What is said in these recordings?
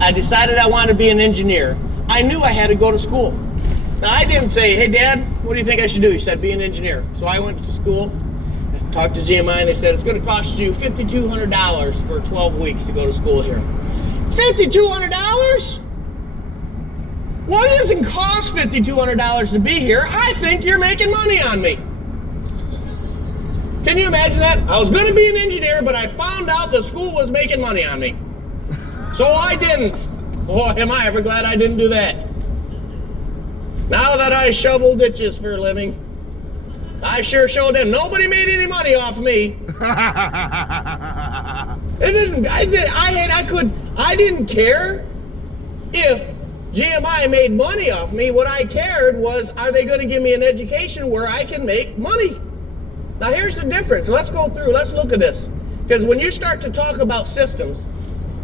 I decided I wanted to be an engineer. I knew I had to go to school. Now, I didn't say, hey, Dad, what do you think I should do? He said, be an engineer. So I went to school, talked to GMI, and they said, it's going to cost you $5,200 for 12 weeks to go to school here. $5,200? Well, it doesn't cost $5,200 to be here. I think you're making money on me. Can you imagine that? I was going to be an engineer, but I found out the school was making money on me. So I didn't. Boy, am I ever glad I didn't do that. Now that I shovel ditches for a living, I sure showed them nobody made any money off me. I didn't care if GMI made money off me. What I cared was, are they going to give me an education where I can make money? Now here's the difference. Let's go through, let's look at this. Because when you start to talk about systems,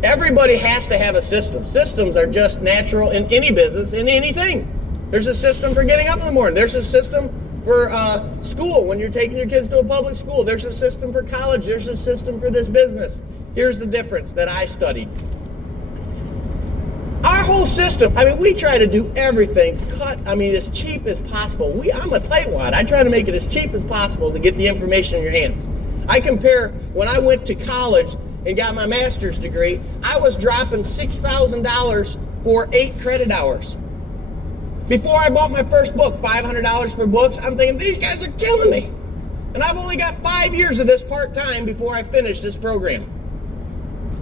everybody has to have a system. Systems are just natural in any business, in anything. There's a system for getting up in the morning. There's a system for school when you're taking your kids to a public school. There's a system for college. There's a system for this business. Here's the difference that I studied. Our whole system, we try to do everything as cheap as possible. I'm a tightwad. I try to make it as cheap as possible to get the information in your hands. I compare when I went to college and got my master's degree, I was dropping $6,000 for 8 credit hours. Before I bought my first book, $500 for books, I'm thinking, these guys are killing me. And I've only got 5 years of this part-time before I finish this program,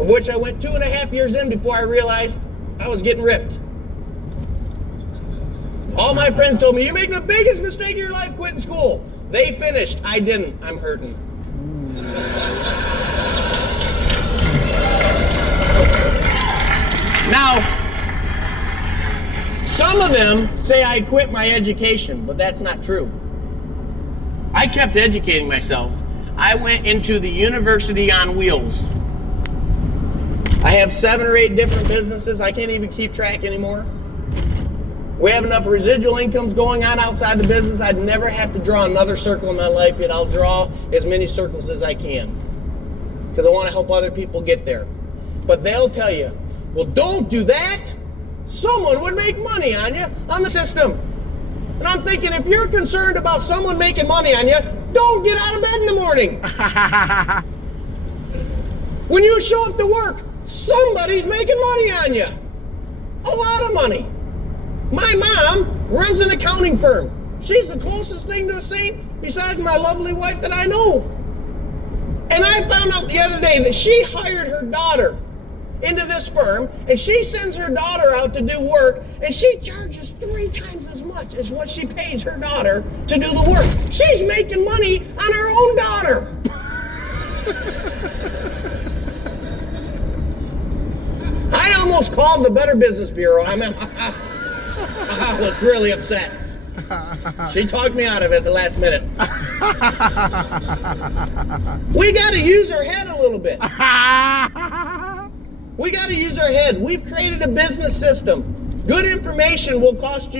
of which I went 2.5 years in before I realized I was getting ripped. All my friends told me, you make the biggest mistake of your life quitting school. They finished. I didn't. I'm hurting. Now, some of them say I quit my education, but that's not true. I kept educating myself. I went into the University on Wheels. I have 7 or 8 different businesses. I can't even keep track anymore. We have enough residual incomes going on outside the business. I'd never have to draw another circle in my life, yet I'll draw as many circles as I can because I want to help other people get there. But they'll tell you, well, don't do that. Someone would make money on you, on the system. And I'm thinking, if you're concerned about someone making money on you, don't get out of bed in the morning. When you show up to work, somebody's making money on you. A lot of money. My mom runs an accounting firm. She's the closest thing to a saint besides my lovely wife that I know. And I found out the other day that she hired her daughter into this firm, and she sends her daughter out to do work, and she charges 3 times as much as what she pays her daughter to do the work. She's making money on her own daughter. I almost called the Better Business Bureau. I was really upset. She talked me out of it at the last minute. We got to use our head a little bit. We got to use our head. We've created a business system. Good information will cost you